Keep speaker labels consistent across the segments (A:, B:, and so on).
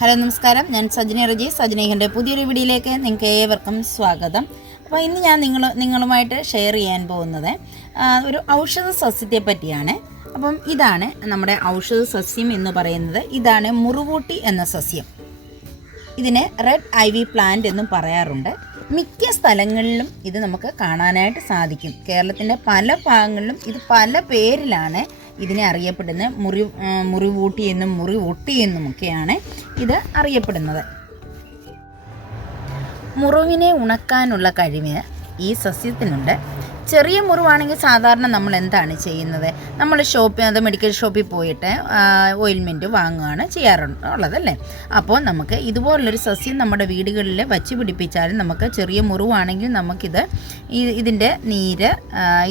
A: Hello നമസ്കാരം. ഞാൻ സജന റജി. സജനീഹന്റെ പുതിയൊരു വീഡിയോയിലേക്ക് നിങ്ങൾക്ക് ഏവർക്കും സ്വാഗതം. അപ്പോൾ ഇന്ന് ഞാൻ നിങ്ങൾ നിങ്ങളുമായിട്ട് ഷെയർ ചെയ്യാൻ പോകുന്നത് ഒരു ഔഷധ സസ്യത്തെ പറ്റിയാണ്. അപ്പം ഇതാണ് നമ്മുടെ ഔഷധ സസ്യം എന്ന് പറയുന്നത്. ഇതാണ് മുറുകൂട്ടി എന്ന സസ്യം. ഇതിനെ റെഡ് ഐ വി പ്ലാന്റ് എന്നും പറയാറുണ്ട്. മിക്ക സ്ഥലങ്ങളിലും ഇത് നമുക്ക് കാണാനായിട്ട് സാധിക്കും. കേരളത്തിന്റെ പല ഭാഗങ്ങളിലും ഇത് പല പേരിലാണ് ഇതിനെ അറിയപ്പെടുന്നത്. മുറി മുറിവൂട്ടി എന്നും മുറി ഒട്ടി എന്നുമൊക്കെയാണ്. ഇത് അറിയപ്പെടുന്നത്. മുറിവിനെ ഉണക്കാനുള്ള കഴിവിന് ഈ സസ്യത്തിനുണ്ട് ചെറിയ മുറിവാണെങ്കിൽ സാധാരണ നമ്മൾ എന്താണ് ചെയ്യുന്നത്? നമ്മൾ ഷോപ്പിൽ അത് മെഡിക്കൽ ഷോപ്പിൽ പോയിട്ട് ഓയിൽമെന്റ് വാങ്ങുകയാണ് ചെയ്യാറുള്ളതല്ലേ? അപ്പോൾ നമുക്ക് ഇതുപോലുള്ളൊരു സസ്യം നമ്മുടെ വീടുകളിൽ വച്ച് പിടിപ്പിച്ചാലും നമുക്ക് ചെറിയ മുറിവാണെങ്കിൽ നമുക്കിത് ഇതിന്റെ നീര്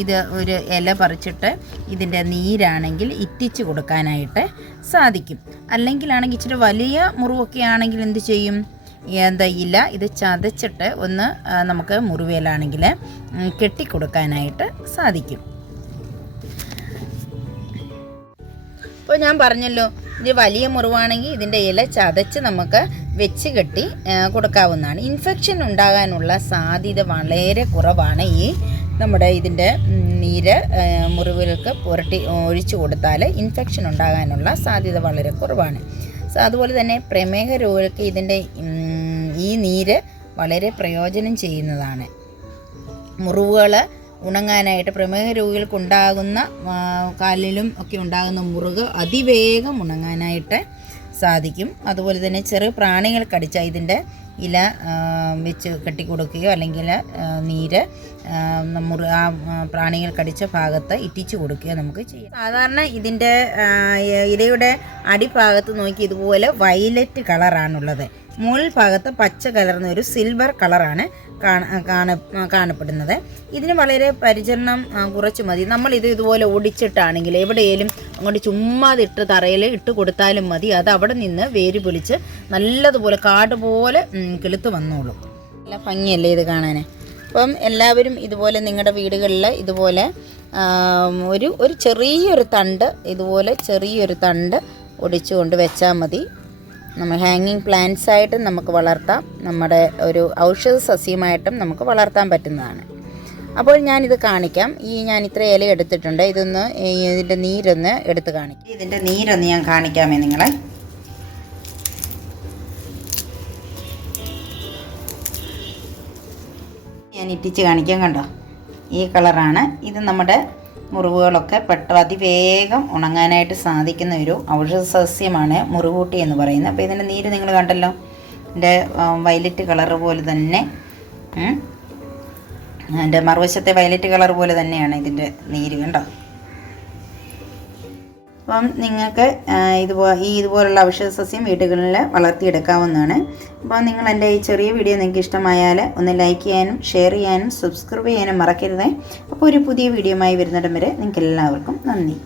A: ഇത് ഒരു ഇല പറിച്ചിട്ട് ഇതിന്റെ നീരാണെങ്കിൽ ഇറ്റിച്ച് കൊടുക്കാനായിട്ട് സാധിക്കും. അല്ലെങ്കിലാണെങ്കിൽ ഇച്ചിരി വലിയ മുറിവൊക്കെ ആണെങ്കിൽ എന്ത് ചെയ്യും? എന്താ ഇല ഇത് ചതച്ചിട്ട് ഒന്ന് നമുക്ക് മുറിവേലാണെങ്കിൽ കെട്ടിക്കൊടുക്കാനായിട്ട് സാധിക്കും. ഇപ്പോൾ ഞാൻ പറഞ്ഞല്ലോ ഇത് വലിയ മുറിവാണെങ്കിൽ ഇതിന്റെ ഇല ചതച്ച് നമുക്ക് വെച്ച് കെട്ടി കൊടുക്കാവുന്നതാണ്. ഇൻഫെക്ഷൻ ഉണ്ടാകാനുള്ള സാധ്യത വളരെ കുറവാണ് ഈ നമ്മുടെ ഇതിന്റെ നീര് മുറിവുകൾക്ക് പുരട്ടി ഒഴിച്ചു കൊടുത്താൽ ഇൻഫെക്ഷൻ ഉണ്ടാകാനുള്ള സാധ്യത വളരെ കുറവാണ്. അതുപോലെ തന്നെ പ്രമേഹ രോഗികൾക്ക് ഇതിന്റെ ഈ നീര് വളരെ പ്രയോജനം ചെയ്യുന്നതാണ്. മുറിവുകൾ ഉണങ്ങാനായിട്ട് പ്രമേഹ രോഗികൾക്കുണ്ടാകുന്ന കാലിലും ഒക്കെ ഉണ്ടാകുന്ന മുറിവ് അതിവേഗം ഉണങ്ങാനായിട്ട് സാധിക്കും. അതുപോലെ തന്നെ ചെറു പ്രാണികൾ കടിച്ചാൽ ഇതിന്റെ ഇല വെച്ച് കെട്ടിക്കൊടുക്കുകയോ അല്ലെങ്കിൽ നീര് മുറി ആ പ്രാണികൾ കടിച്ച ഭാഗത്ത് ഇറ്റിച്ച് കൊടുക്കുകയോ നമുക്ക് ചെയ്യാം. സാധാരണ ഇതിന്റെ ഇലയുടെ അടിഭാഗത്ത് നോക്കി ഇതുപോലെ വയലറ്റ് കളറാണുള്ളത്. മുകൾ ഭാഗത്ത് പച്ച കലർന്ന ഒരു സിൽവർ കളറാണ് കാണ കാണ കാണപ്പെടുന്നത്. ഇതിന് വളരെ പരിചരണം കുറച്ച് മതി. നമ്മൾ ഇത് ഇതുപോലെ ഒടിച്ചിട്ടാണെങ്കിൽ എവിടെയെങ്കിലും അങ്ങോട്ട് ചുമ്മാതിട്ട് തറയിൽ ഇട്ട് കൊടുത്താലും മതി. അത് അവിടെ നിന്ന് വേര് പൊളിച്ച് നല്ലതുപോലെ കാട് പോലെ കിളുത്ത് വന്നോളും. നല്ല ഭംഗിയല്ലേ ഇത് കാണാൻ അപ്പം എല്ലാവരും ഇതുപോലെ നിങ്ങളുടെ വീടുകളിൽ ഇതുപോലെ ഒരു ഒരു ചെറിയൊരു തണ്ട് ഇതുപോലെ ചെറിയൊരു തണ്ട് ഒടിച്ചു കൊണ്ട് വെച്ചാൽ മതി. നമ്മൾ ഹാങ്ങിങ് പ്ലാന്റ്സ് ആയിട്ടും നമുക്ക് വളർത്താം. നമ്മുടെ ഒരു ഔഷധ സസ്യമായിട്ടും നമുക്ക് വളർത്താൻ പറ്റുന്നതാണ്. അപ്പോൾ ഞാനിത് കാണിക്കാം. ഈ ഞാൻ ഇത്ര ഇല എടുത്തിട്ടുണ്ട്. ഇതൊന്ന് ഇതിന്റെ നീരൊന്ന് എടുത്ത് കാണിക്കാം. ഇതിന്റെ നീരൊന്ന് ഞാൻ കാണിക്കാമേ നിങ്ങളെ. ഞാൻ ഇറ്റിച്ച് കാണിക്കാൻ കണ്ടോ? ഈ കളറാണ്. ഇത് നമ്മുടെ മുറിവുകളൊക്കെ പെട്ട അതിവേഗം ഉണങ്ങാനായിട്ട് സാധിക്കുന്ന ഒരു ഔഷധ സസ്യമാണ് മുറിവൂട്ടി എന്ന് പറയുന്നത്. അപ്പോൾ ഇതിന്റെ നീര് നിങ്ങൾ കണ്ടല്ലോ? എന്റെ വയലറ്റ് കളർ പോലെ തന്നെ. എന്റെ മറുവശത്തെ വയലറ്റ് കളർ പോലെ തന്നെയാണ് ഇതിന്റെ നീര് കണ്ടോ? അപ്പം നിങ്ങൾക്ക് ഇതുപോലെ ഈ ഇതുപോലുള്ള ഔഷധ സസ്യം വീടുകളിൽ വളർത്തിയെടുക്കാവുന്നതാണ്. അപ്പോൾ നിങ്ങൾ എന്റെ ഈ ചെറിയ വീഡിയോ നിങ്ങൾക്ക് ഇഷ്ടമായാൽ ഒന്ന് ലൈക്ക് ചെയ്യാനും ഷെയർ ചെയ്യാനും സബ്സ്ക്രൈബ് ചെയ്യാനും മറക്കരുതേ. അപ്പോൾ ഒരു പുതിയ വീഡിയോയുമായി വരുന്നിടം വരെ നിങ്ങൾക്ക് എല്ലാവർക്കും നന്ദി.